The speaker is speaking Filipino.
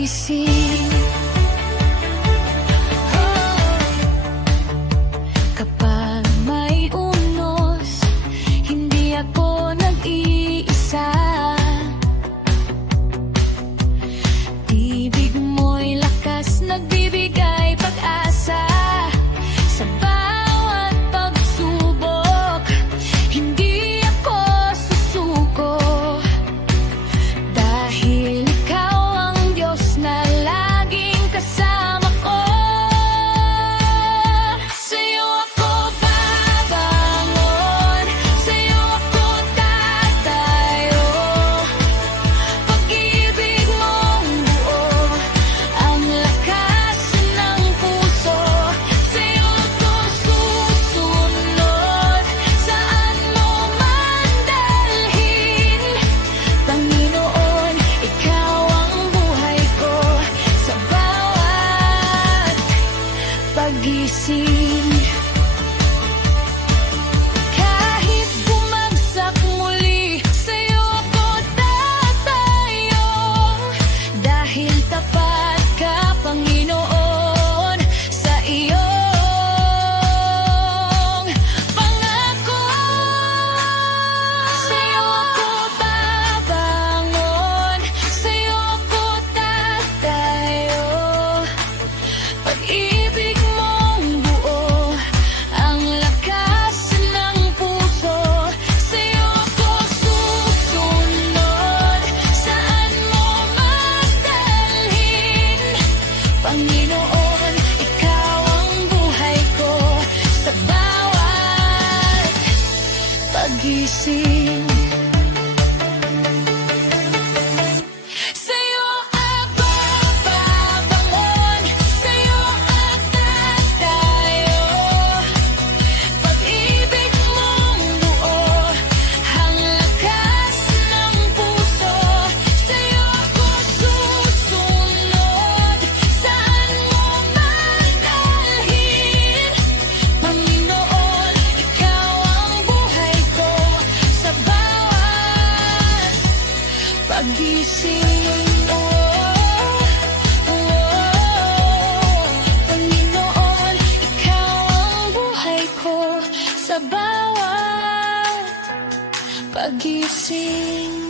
pagising. Kapag may unos, hindi ako nag-iisa. Tibig mo'y lakas, nagbibigay pag-asa. Sa bawat pagsubok, hindi ako susuko. Dahil ikaw ang Diyos na laging kasama ko. Sa'yo ako babangon, sa'yo ako tatayo. Pag-ibig mong buo, ang lakas ng puso. Sa'yo ako susunod, saan mo man dalhin. Panginoon, ikaw ang buhay ko sa bawat pagising. Kahit bumagsak muli, sa'yo ako tatayo. Dahil tapat ka, Panginoon, sa iyong pangako. Sa'yo ako babangon, sa'yo ako tatayo. Pag-ibig mong buo, ang lakas ng puso. Sa'yo ako susunod, saan mo man dalhin. Panginoon, ikaw ang buhay ko sa bawat pagising. Sa'yo ako babangon, sa'yo ako tatayo. Pag-ibig mong buo, ang lakas ng puso. Sa'yo ako susunod, saan mo man dalhin. Panginoon, ikaw ang buhay ko sa bawat pagising. Panginoon, ikaw ang buhay ko sa bawat pagising.